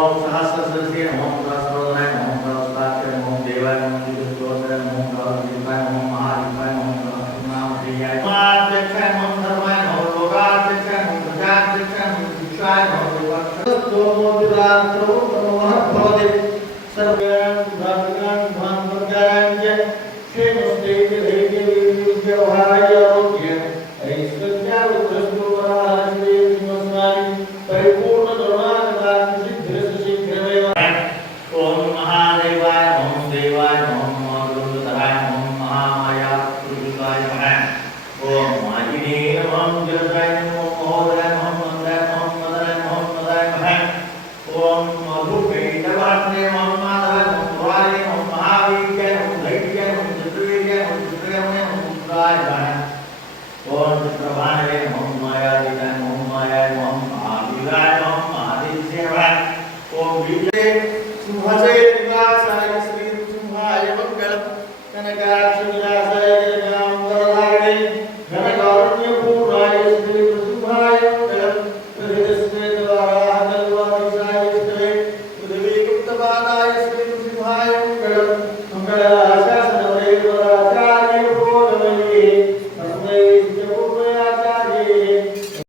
ओम सहस्रशीर्षे ओम सहस्रोदराय ओम सहस्राक्षरे ओम देवाय ओम विष्णुस्तोत्राय ओम सहस्रदीपाय ओम महादीपाय ओम सहस्रनामप्रियाय माध्यक्षाय ओम धर्माय ओम लोकाध्यक्षाय ओम प्रजाध्यक्षाय ओम शिक्षाय ओम विवक्षोमो विदात्रो नमः भवते सर्वं भगवान भगवान च क्षेमस्ते दैत्य विद्यावाय आरोग्य ऐश्वर्य रुद्रस्तु वराहस्ते विमस्मानि परिपूर्ण करुणाकदा सिद्ध शीघ्रमेव ओम महादेवाय ओम देवाय ओम गुरुधराय ओम महामाया पुरुषाय नमः ओम माजिने ओम जगदाय ओम महोदय ओम मंदाय ओम मदनाय ओम मदाय नमः ओम मधुपेटवर्णे ओम माधवाय ओम द्वारे ओम महावीर्याय ओम दैत्याय ओम चतुर्वेद्याय ओम चतुर्यमने ओम रुद्राय नमः ओम चित्रभानवे ओम मायादिताय ओम मायाय ओम महावीराय